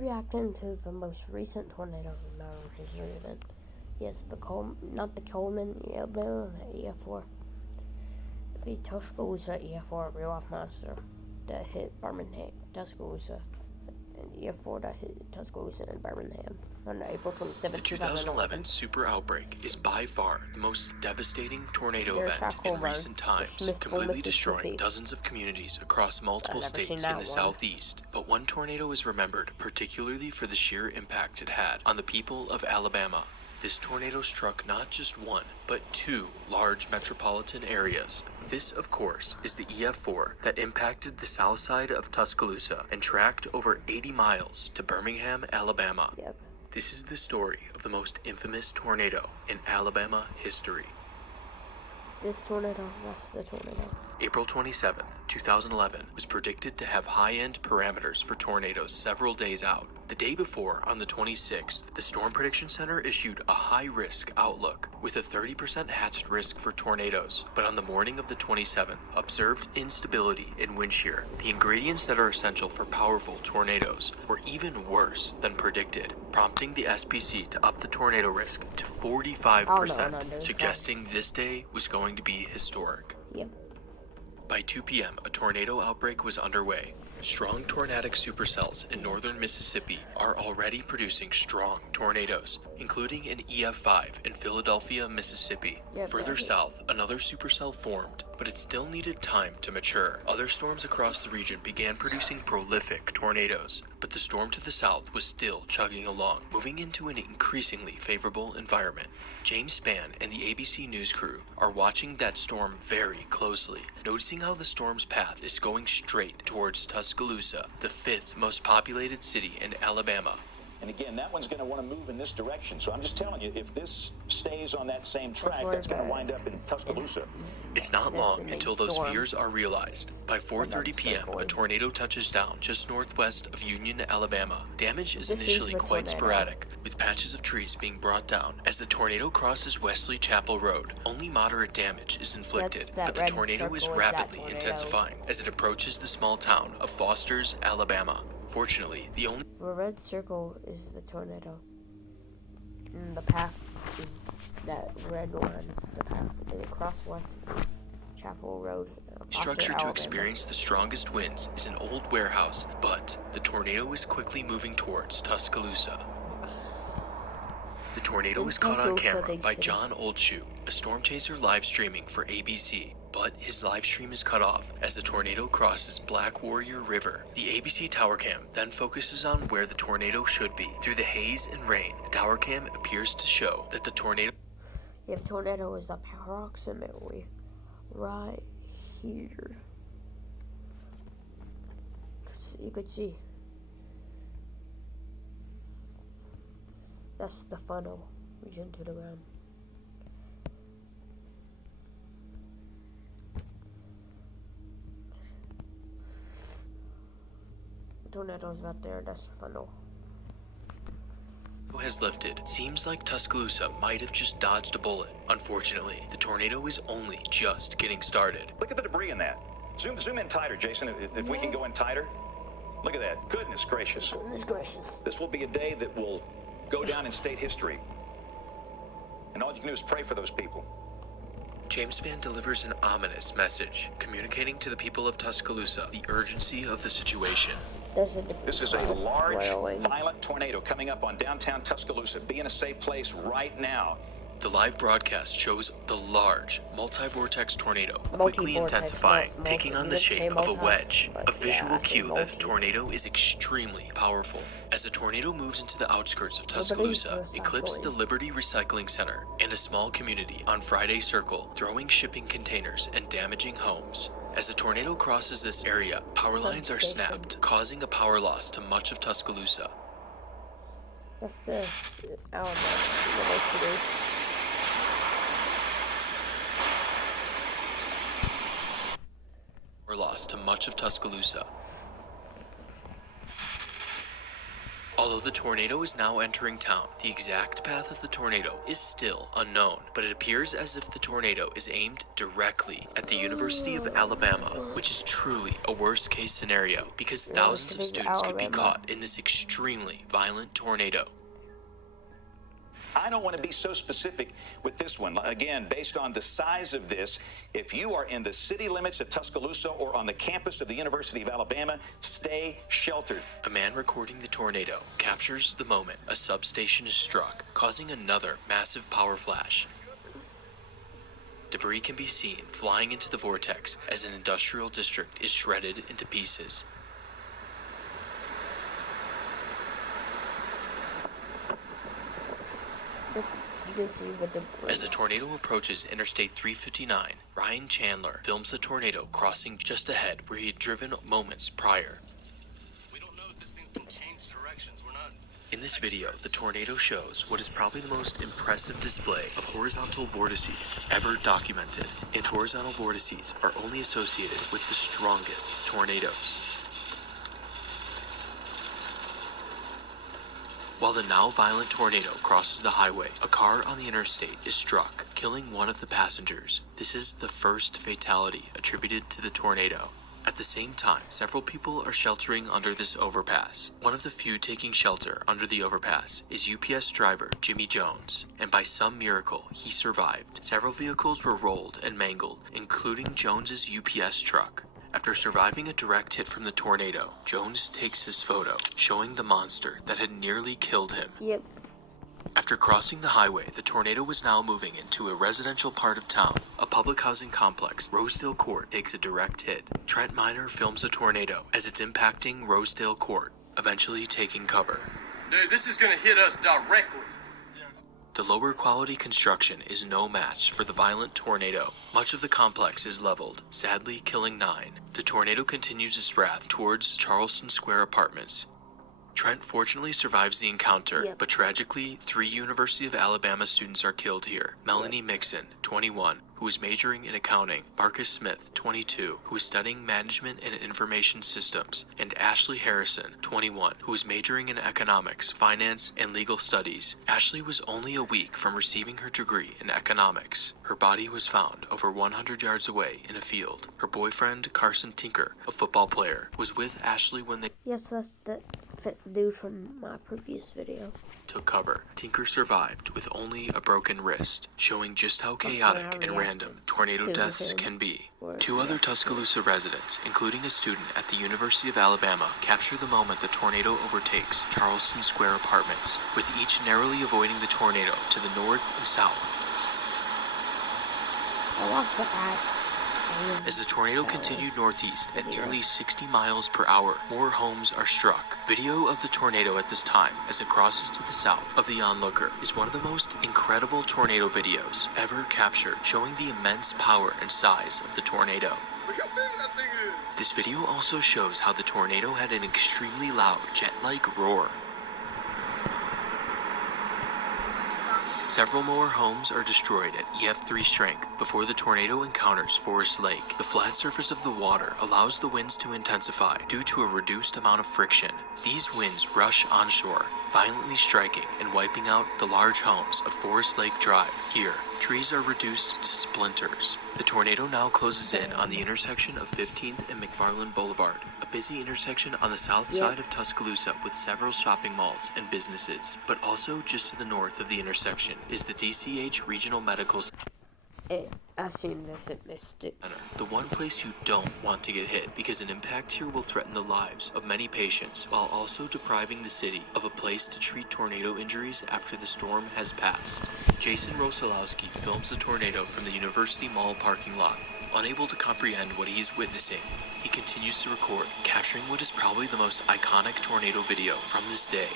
Reacting to the most recent tornado in our history event. Yes, not the Coleman EF4. The Tuscaloosa EF4 real-life monster that hit Birmingham, Tuscaloosa, and EF4 that hit Tuscaloosa and Birmingham on April 27, The 2011 super outbreak is by far the most devastating tornado event in recent times, completely destroying dozens of communities across multiple states in the southeast. But one tornado is remembered particularly for the sheer impact it had on the people of Alabama. This tornado struck not just one, but two large metropolitan areas. This, of course, is the EF4 that impacted the south side of Tuscaloosa and tracked over 80 miles to Birmingham, Alabama. Yep. This is the story of the most infamous tornado in Alabama history. This tornado, that's the tornado. April 27th, 2011 was predicted to have high-end parameters for tornadoes several days out. The day before, on the 26th, the Storm Prediction Center issued a high-risk outlook with a 30% hatched risk for tornadoes. But on the morning of the 27th, observed instability in wind shear, the ingredients that are essential for powerful tornadoes, were even worse than predicted, prompting the SPC to up the tornado risk to 45%, suggesting this day was going to be historic. Yep. By 2 p.m., a tornado outbreak was underway. Strong tornadic supercells in northern Mississippi are already producing strong tornadoes, including an EF5 in Philadelphia, Mississippi. Further south, another supercell formed, but it still needed time to mature. Other storms across the region began producing prolific tornadoes, but the storm to the south was still chugging along, moving into an increasingly favorable environment. James Spann and the ABC News crew are watching that storm very closely, noticing how the storm's path is going straight towards Tuscaloosa, the fifth most populated city in Alabama. And again, that one's going to want to move in this direction. So I'm just telling you, if this stays on that same track, that's going to wind up in Tuscaloosa. It's not long until those fears are realized. By 4:30 p.m., a tornado touches down just northwest of Union, Alabama. Damage is initially quite sporadic, with patches of trees being brought down. As the tornado crosses Wesley Chapel Road, only moderate damage is inflicted, but the tornado is rapidly intensifying as it approaches the small town of Foster's, Alabama. Fortunately, the red circle is the tornado. And the path is that red one is the path. And it crosses West Chapel Road. Structure to experience the strongest winds is an old warehouse, but the tornado is quickly moving towards Tuscaloosa. The tornado was caught on camera by John Oldshoe, a storm chaser live streaming for ABC. But his live stream is cut off as the tornado crosses Black Warrior River. The ABC tower cam then focuses on where the tornado should be. Through the haze and rain, the tower cam appears to show that the tornado... Yeah, the tornado is approximately right here. You could see. That's the funnel region to the ground. Tornadoes right there, that's the funnel. Has lifted. Seems like Tuscaloosa might have just dodged a bullet. Unfortunately, the tornado is only just getting started. Look at the debris in that. Zoom in tighter, Jason, if we can go in tighter. Look at that. Goodness gracious. Goodness gracious. This will be a day that will go down in state history. And all you can do is pray for those people. James Spann delivers an ominous message, communicating to the people of Tuscaloosa the urgency of the situation. This is a large, violent tornado coming up on downtown Tuscaloosa. Be in a safe place right now. The live broadcast shows the large, multi-vortex tornado quickly intensifying, taking on the shape of a wedge, a visual cue that the tornado is extremely powerful. As the tornado moves into the outskirts of Tuscaloosa, it clips the Liberty Recycling Center and a small community on Friday Circle, throwing shipping containers and damaging homes. As the tornado crosses this area, power lines are snapped, causing a power loss to much of Tuscaloosa. That's the Alabama. Lost to much of Tuscaloosa. Although the tornado is now entering town, the exact path of the tornado is still unknown, but it appears as if the tornado is aimed directly at the University of Alabama, which is truly a worst-case scenario because thousands of students could be caught in this extremely violent tornado. I don't want to be so specific with this one. Again, based on the size of this, if you are in the city limits of Tuscaloosa or on the campus of the University of Alabama, stay sheltered. A man recording the tornado captures the moment a substation is struck, causing another massive power flash. Debris can be seen flying into the vortex as an industrial district is shredded into pieces. As the tornado approaches Interstate 359, Ryan Chandler films the tornado crossing just ahead where he had driven moments prior. We don't know if this thing's gonna change directions. We're not. In this video, the tornado shows what is probably the most impressive display of horizontal vortices ever documented, and horizontal vortices are only associated with the strongest tornadoes. While the now violent tornado crosses the highway, a car on the interstate is struck, killing one of the passengers. This is the first fatality attributed to the tornado. At the same time, several people are sheltering under this overpass. One of the few taking shelter under the overpass is UPS driver Jimmy Jones, and by some miracle, he survived. Several vehicles were rolled and mangled, including Jones's UPS truck. After surviving a direct hit from the tornado, Jones takes this photo, showing the monster that had nearly killed him. Yep. After crossing the highway, the tornado was now moving into a residential part of town, a public housing complex. Rosedale Court takes a direct hit. Trent Miner films the tornado as it's impacting Rosedale Court, eventually taking cover. Dude, this is gonna hit us directly. The lower quality construction is no match for the violent tornado. Much of the complex is leveled, sadly killing 9. The tornado continues its wrath towards Charleston Square Apartments. Trent fortunately survives the encounter, but tragically, 3 University of Alabama students are killed here. Melanie Mixon, 21, who is majoring in accounting, Marcus Smith, 22, who is studying management and information systems, and Ashley Harrison, 21, who is majoring in economics, finance, and legal studies. Ashley was only a week from receiving her degree in economics. Her body was found over 100 yards away in a field. Her boyfriend, Carson Tinker, a football player, was with Ashley when they That's the dude from my previous video. took cover. Tinker survived with only a broken wrist, showing just how chaotic and random tornado deaths can be. 2 other Tuscaloosa residents, including a student at the University of Alabama, capture the moment the tornado overtakes Charleston Square Apartments, with each narrowly avoiding the tornado to the north and south. I like that. As the tornado continued northeast at nearly 60 miles per hour, more homes are struck. Video of the tornado at this time, as it crosses to the south of the onlooker, is one of the most incredible tornado videos ever captured, showing the immense power and size of the tornado. Look how big that thing is. This video also shows how the tornado had an extremely loud, jet-like roar. Several more homes are destroyed at EF3 strength before the tornado encounters Forest Lake. The flat surface of the water allows the winds to intensify due to a reduced amount of friction. These winds rush onshore, violently striking and wiping out the large homes of Forest Lake Drive. Here, trees are reduced to splinters. The tornado now closes in on the intersection of 15th and McFarland Boulevard, a busy intersection on the south side of Tuscaloosa with several shopping malls and businesses. But also just to the north of the intersection is the DCH Regional Medical Center. I seen this and missed it. The one place you don't want to get hit, because an impact here will threaten the lives of many patients while also depriving the city of a place to treat tornado injuries after the storm has passed. Jason Rosolowski films the tornado from the University Mall parking lot. Unable to comprehend what he is witnessing, he continues to record, capturing what is probably the most iconic tornado video from this day.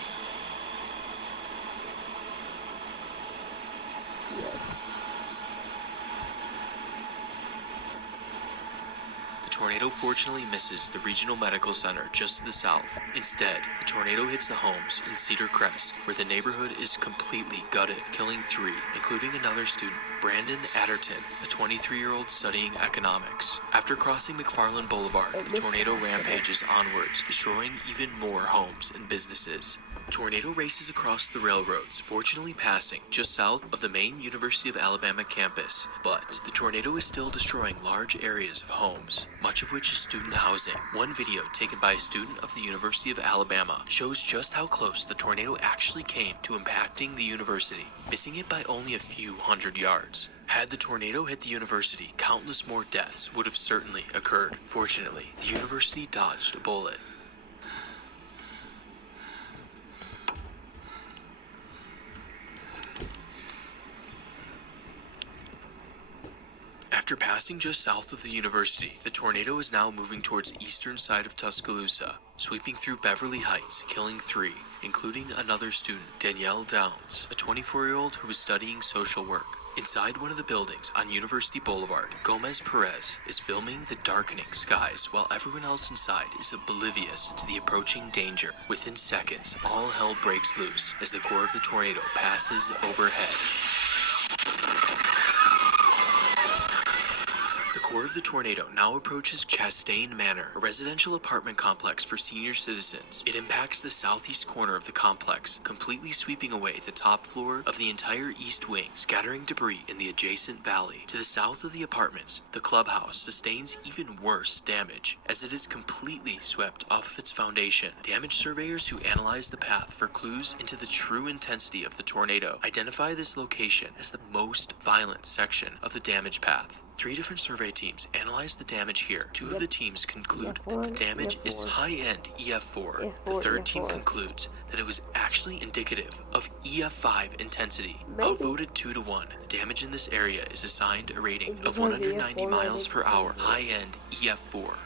The tornado fortunately misses the Regional Medical Center just to the south. Instead, the tornado hits the homes in Cedar Crest, where the neighborhood is completely gutted, killing 3, including another student, Brandon Adderton, a 23-year-old studying economics. After crossing McFarland Boulevard, the tornado rampages onwards, destroying even more homes and businesses. Tornado races across the railroads, fortunately passing just south of the main University of Alabama campus. But the tornado is still destroying large areas of homes, much of which is student housing. One video taken by a student of the University of Alabama shows just how close the tornado actually came to impacting the university, missing it by only a few hundred yards. Had the tornado hit the university, countless more deaths would have certainly occurred. Fortunately, the university dodged a bullet. After passing just south of the university, the tornado is now moving towards the eastern side of Tuscaloosa, sweeping through Beverly Heights, killing 3, including another student, Danielle Downs, a 24-year-old who was studying social work. Inside one of the buildings on University Boulevard, Gomez Perez is filming the darkening skies while everyone else inside is oblivious to the approaching danger. Within seconds, all hell breaks loose as the core of the tornado passes overhead. The core of the tornado now approaches Chastain Manor, a residential apartment complex for senior citizens. It impacts the southeast corner of the complex, completely sweeping away the top floor of the entire east wing, scattering debris in the adjacent valley. To the south of the apartments, the clubhouse sustains even worse damage, as it is completely swept off of its foundation. Damage surveyors who analyze the path for clues into the true intensity of the tornado identify this location as the most violent section of the damage path. 3 different survey teams analyze the damage here. 2 of the teams conclude that the damage is high-end EF4. The third team concludes that it was actually indicative of EF5 intensity. Outvoted 2-1, the damage in this area is assigned a rating of 190 miles per hour, high-end EF4.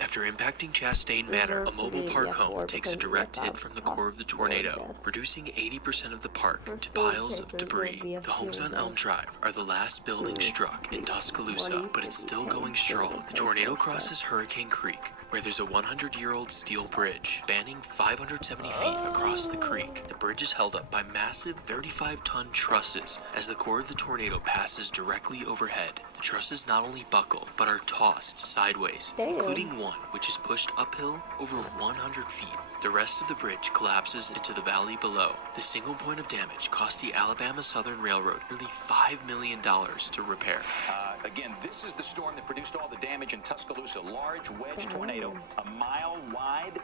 After impacting Chastain Manor, a mobile park home takes a direct hit from the core of the tornado, reducing 80% of the park to piles of debris. The homes on Elm Drive are the last building struck in Tuscaloosa, but it's still going strong. The tornado crosses Hurricane Creek, where there's a 100-year-old steel bridge spanning 570 feet across the creek. The bridge is held up by massive 35-ton trusses as the core of the tornado passes directly overhead. The trusses not only buckle, but are tossed sideways, including one which is pushed uphill over 100 feet. The rest of the bridge collapses into the valley below. The single point of damage cost the Alabama Southern Railroad nearly $5 million to repair. Again, this is the storm that produced all the damage in Tuscaloosa. Large wedge tornado, a mile wide.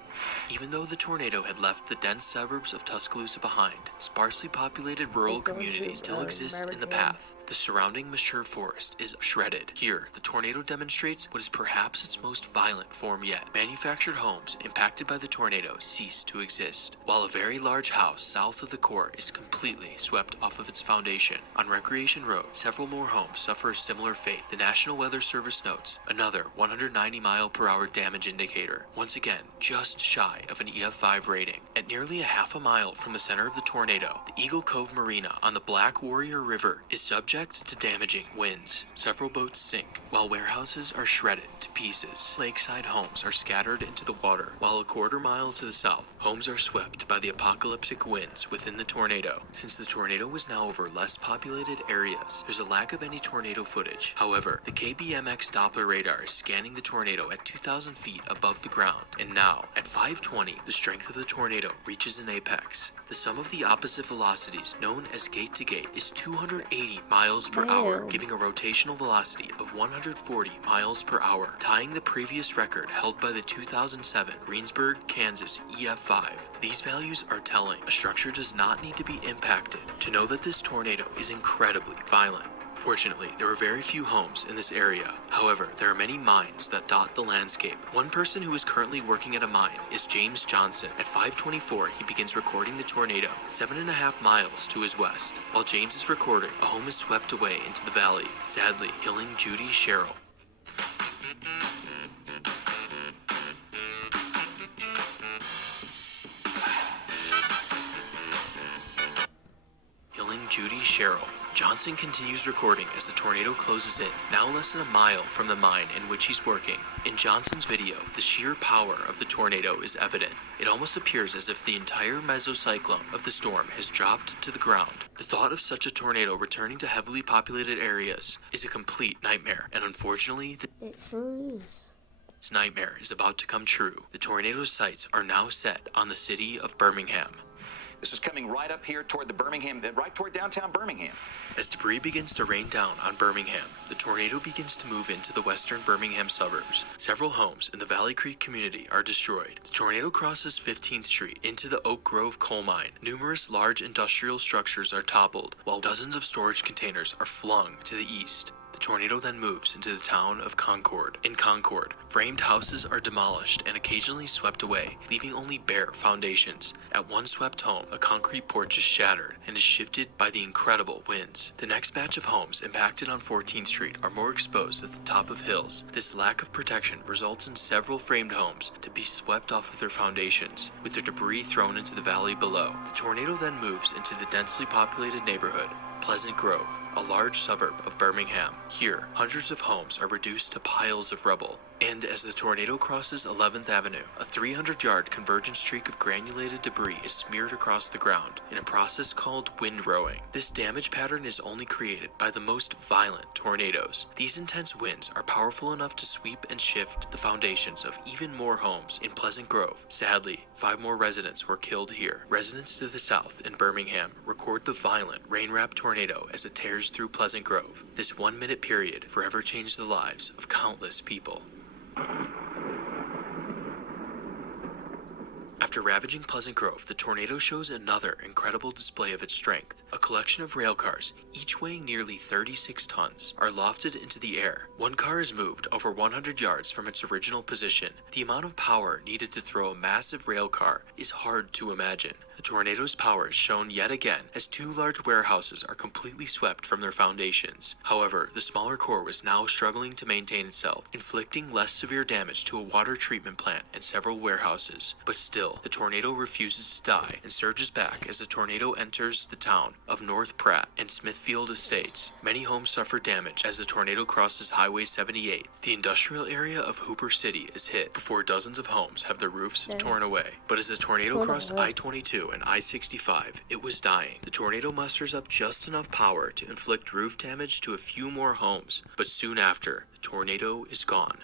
Even though the tornado had left the dense suburbs of Tuscaloosa behind, sparsely populated rural communities still exist in the path. The surrounding mature forest is shredded. Here, the tornado demonstrates what is perhaps its most violent form yet. Manufactured homes impacted by the tornado cease to exist, while a very large house south of the core is completely swept off of its foundation. On Recreation Road, several more homes suffer a similar fate. The National Weather Service notes another 190-mile-per-hour damage indicator, once again just shy of an EF5 rating. At nearly a half a mile from the center of the tornado, the Eagle Cove Marina on the Black Warrior River is subject to damaging winds. Several boats sink, while warehouses are shredded to pieces. Lakeside homes are scattered into the water, while a quarter mile to the south, homes are swept by the apocalyptic winds within the tornado. Since the tornado was now over less populated areas, there's a lack of any tornado footage. However, the KBMX Doppler radar is scanning the tornado at 2,000 feet above the ground, and now, at 520, the strength of the tornado reaches an apex. The sum of the opposite velocities, known as gate to gate, is 280 miles per hour, giving a rotational velocity of 140 miles per hour, tying the previous record held by the 2007 Greensburg, Kansas EF5. These values are telling. A structure does not need to be impacted to know that this tornado is incredibly violent. Fortunately, there are very few homes in this area. However, there are many mines that dot the landscape. One person who is currently working at a mine is James Johnson. At 5:24, he begins recording the tornado 7.5 miles to his west. While James is recording, a home is swept away into the valley, sadly killing Judy Sherrill. Judy Sherrill. Johnson continues recording as the tornado closes in, now less than a mile from the mine in which he's working. In Johnson's video, the sheer power of the tornado is evident. It almost appears as if the entire mesocyclone of the storm has dropped to the ground. The thought of such a tornado returning to heavily populated areas is a complete nightmare, and unfortunately, it sure is. Its nightmare is about to come true. The tornado's sights are now set on the city of Birmingham. This is coming right up here toward the Birmingham, right toward downtown Birmingham. As debris begins to rain down on Birmingham, the tornado begins to move into the western Birmingham suburbs. Several homes in the Valley Creek community are destroyed. The tornado crosses 15th Street into the Oak Grove coal mine. Numerous large industrial structures are toppled, while dozens of storage containers are flung to the east. The tornado then moves into the town of Concord. In Concord, framed houses are demolished and occasionally swept away, leaving only bare foundations. At one swept home, a concrete porch is shattered and is shifted by the incredible winds. The next batch of homes impacted on 14th Street are more exposed at the top of hills. This lack of protection results in several framed homes to be swept off of their foundations, with their debris thrown into the valley below. The tornado then moves into the densely populated neighborhood Pleasant Grove, a large suburb of Birmingham. Here, hundreds of homes are reduced to piles of rubble. And as the tornado crosses 11th Avenue, a 300-yard convergent streak of granulated debris is smeared across the ground in a process called windrowing. This damage pattern is only created by the most violent tornadoes. These intense winds are powerful enough to sweep and shift the foundations of even more homes in Pleasant Grove. Sadly, 5 more residents were killed here. Residents to the south in Birmingham record the violent rain-wrapped tornado as it tears through Pleasant Grove. This 1-minute period forever changed the lives of countless people. After ravaging Pleasant Grove, the tornado shows another incredible display of its strength. A collection of rail cars, each weighing nearly 36 tons, are lofted into the air. One car is moved over 100 yards from its original position. The amount of power needed to throw a massive rail car is hard to imagine. The tornado's power is shown yet again as 2 large warehouses are completely swept from their foundations. However, the smaller core was now struggling to maintain itself, inflicting less severe damage to a water treatment plant and several warehouses. But still, the tornado refuses to die and surges back as the tornado enters the town of North Pratt and Smithfield Estates. Many homes suffer damage as the tornado crosses Highway 78. The industrial area of Hooper City is hit before dozens of homes have their roofs torn away. But as the tornado crossed I-22 and I-65, it was dying. The tornado musters up just enough power to inflict roof damage to a few more homes, but soon after, the tornado is gone.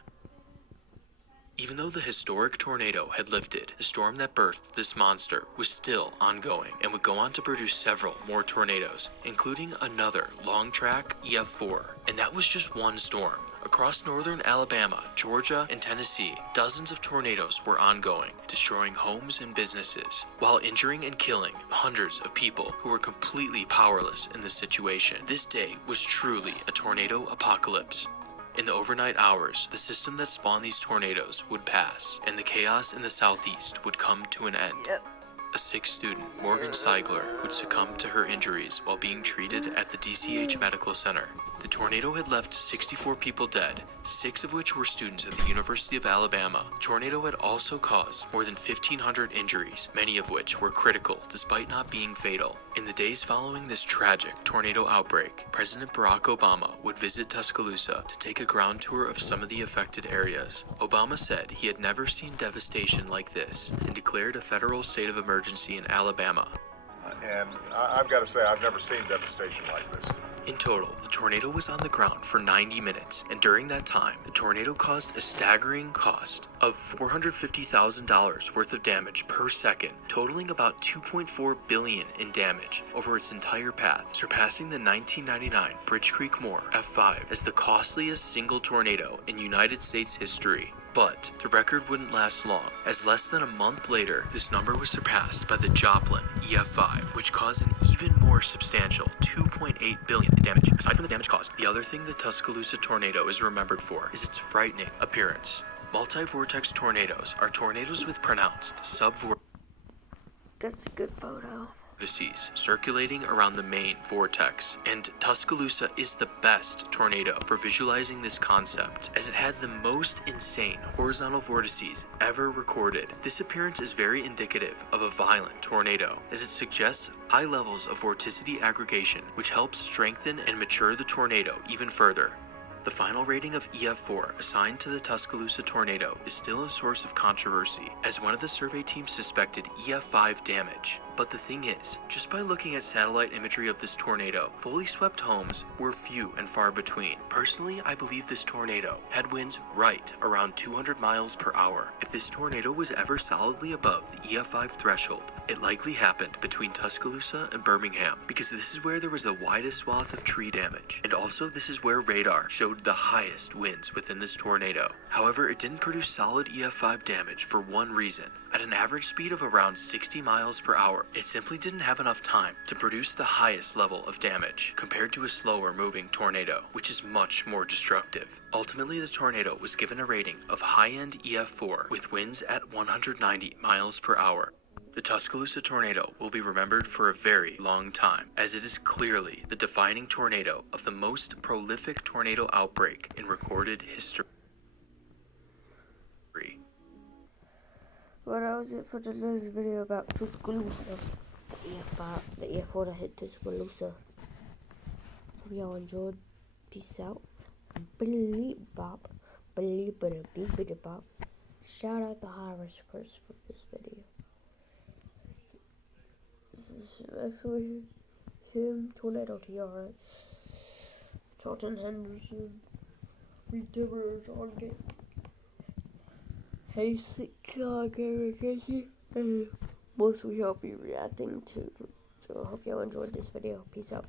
Even though the historic tornado had lifted, the storm that birthed this monster was still ongoing and would go on to produce several more tornadoes, including another long-track EF4. And that was just one storm. Across northern Alabama, Georgia, and Tennessee, dozens of tornadoes were ongoing, destroying homes and businesses, while injuring and killing hundreds of people who were completely powerless in this situation. This day was truly a tornado apocalypse. In the overnight hours, the system that spawned these tornadoes would pass, and the chaos in the southeast would come to an end. A 6th student, Morgan Seigler, would succumb to her injuries while being treated at the DCH Medical Center. The tornado had left 64 people dead, 6 of which were students at the University of Alabama. The tornado had also caused more than 1,500 injuries, many of which were critical despite not being fatal. In the days following this tragic tornado outbreak, President Barack Obama would visit Tuscaloosa to take a ground tour of some of the affected areas. Obama said he had never seen devastation like this and declared a federal state of emergency in Alabama. And I've got to say, I've never seen devastation like this. In total, the tornado was on the ground for 90 minutes, and during that time, the tornado caused a staggering cost of $450,000 worth of damage per second, totaling about $2.4 billion in damage over its entire path, surpassing the 1999 Bridge Creek Moore F5 as the costliest single tornado in United States history. But the record wouldn't last long, as less than a month later, this number was surpassed by the Joplin EF5, which caused an even more substantial $2.8 billion in damage. Aside from the damage caused, the other thing the Tuscaloosa tornado is remembered for is its frightening appearance. Multi-vortex tornadoes are tornadoes with pronounced sub-vortex. That's a good photo. Vortices circulating around the main vortex, and Tuscaloosa is the best tornado for visualizing this concept, as it had the most insane horizontal vortices ever recorded. This appearance is very indicative of a violent tornado, as it suggests high levels of vorticity aggregation, which helps strengthen and mature the tornado even further. The final rating of EF4 assigned to the Tuscaloosa tornado is still a source of controversy, as one of the survey teams suspected EF5 damage. But the thing is, just by looking at satellite imagery of this tornado, fully swept homes were few and far between. Personally, I believe this tornado had winds right around 200 miles per hour. If this tornado was ever solidly above the EF5 threshold, it likely happened between Tuscaloosa and Birmingham, because this is where there was the widest swath of tree damage, and also this is where radar showed the highest winds within this tornado. However, it didn't produce solid EF5 damage for one reason. At an average speed of around 60 miles per hour, it simply didn't have enough time to produce the highest level of damage compared to a slower moving tornado, which is much more destructive. Ultimately, the tornado was given a rating of high-end EF4 with winds at 190 miles per hour. The Tuscaloosa tornado will be remembered for a very long time, as it is clearly the defining tornado of the most prolific tornado outbreak in recorded history. Well, that was it for today's video about Tuscaloosa. The EF4 that hit Tuscaloosa. Hope y'all enjoyed. Peace out. Bleep bop. Bleep bop. Shout out the high riskers for this video. This is actually him, Tornado TRX, Charlton Henderson, Redeemers on game. Hey, sick communication, and mostly I'll be reacting to. So I hope y'all enjoyed this video. Peace out.